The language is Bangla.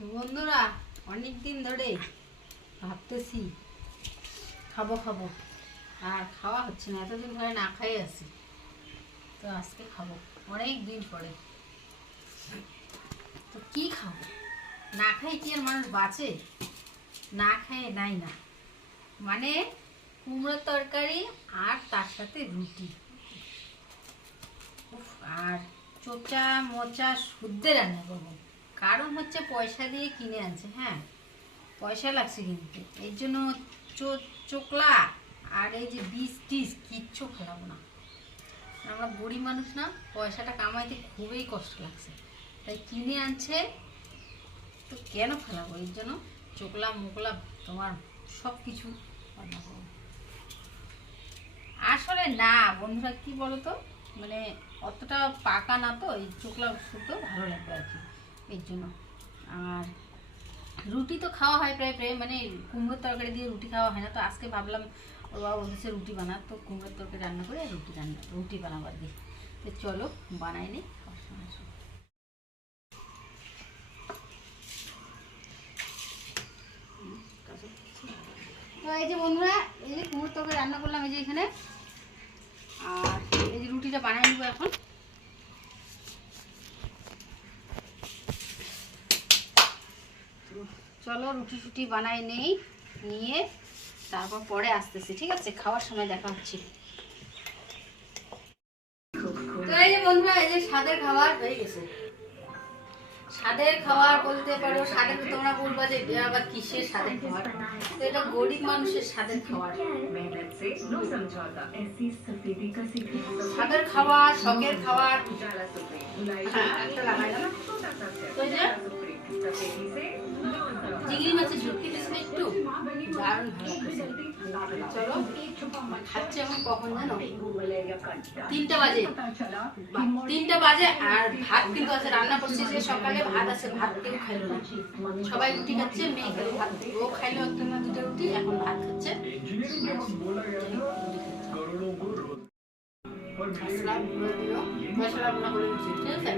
বন্ধুরা অনেক দিন ধরে ভাবতেছি খাবো খাবো, আর খাওয়া হচ্ছে না। এতদিন ধরে না খাই আছি, তো আজকে খাবো অনেক দিন পরে। তো কি খাবো? না খাই কি আর মানুষ বাঁচে? না খায় নাই না, মানে কুমড়োর তরকারি আর তার সাথে রুটি, আর চোচা মোচা শুদ্ধে রান্না করবো। কারণ হচ্ছে পয়সা দিয়ে কিনে আনছে, হ্যাঁ পয়সা লাগছে কিনতে, এর জন্য চোকলা আর এই যে বীজ টিজ কিচ্ছু ফেলাবো না। আমরা গরিব মানুষ না, পয়সাটা কামাইতে খুবই কষ্ট লাগছে, তাই কিনে আনছে, তো কেন ফেলাবো? এর জন্য চোকলা মোকলা তোমার সব কিছু রান্না করবো। আসলে না বন্ধুরা, কি বলতো, মানে অতটা পাকা না, তো এই চোকলা শুদ্ধ ভালো লাগবে আর কি, এর জন্য। আর রুটি তো খাওয়া হয় প্রায় প্রায়, মানে কুমড়োর তরকারি দিয়ে রুটি খাওয়া হয় না, তো আজকে ভাবলাম ওর বাবা বলতেছে রুটি বানা, তো কুমড়োর তরকারি রান্না করে রুটি বানাবার দিই। তো চলো বানাই নি, খাওয়ার সময় আসো। তো এই যে বন্ধুরা, এই যে কুমড়োর তরকারি রান্না করলাম এই যে এখানে, আর এই যে রুটিটা বানাই নিবো এখন। চলো রুটি ফুটি বানাই নেই, নিয়ে তারপর পরে আসতেছি, ঠিক আছে? খাওয়ার সময় দেখা হচ্ছে। তো এই যে বন্ধুরা, এই যে স্বাদের খাবার হয়ে গেছে। স্বাদের খাবার বলতে পারো, স্বাদের তোমরা বলবা যে এটা আবার কিসের স্বাদের খাবার? তো এটা গরিব মানুষের স্বাদের খাবার। স্বাদের খাবার, শখের খাবার। চিংড়ি মাছের ঝুঁকি দিয়েছিল একটু, দারুণ ভালো লাগছে। চলো খাচ্ছে এখন, কখন জানো? 3টা বাজে, 3টা বাজে। আর ভাত কিন্তু আছে, রান্না করছে যে সকালে ভাত আছে, ভাত কেউ খাইলো না, সবাই রুটি খাচ্ছে। মেয়ে খেলো ভাত, ও খাইলো একটা না 2টা রুটি, এখন ভাত খাচ্ছে। মশলা গুঁড়ো দিও, মশলা গুঁড়ো করে দিচ্ছি, ঠিক আছে?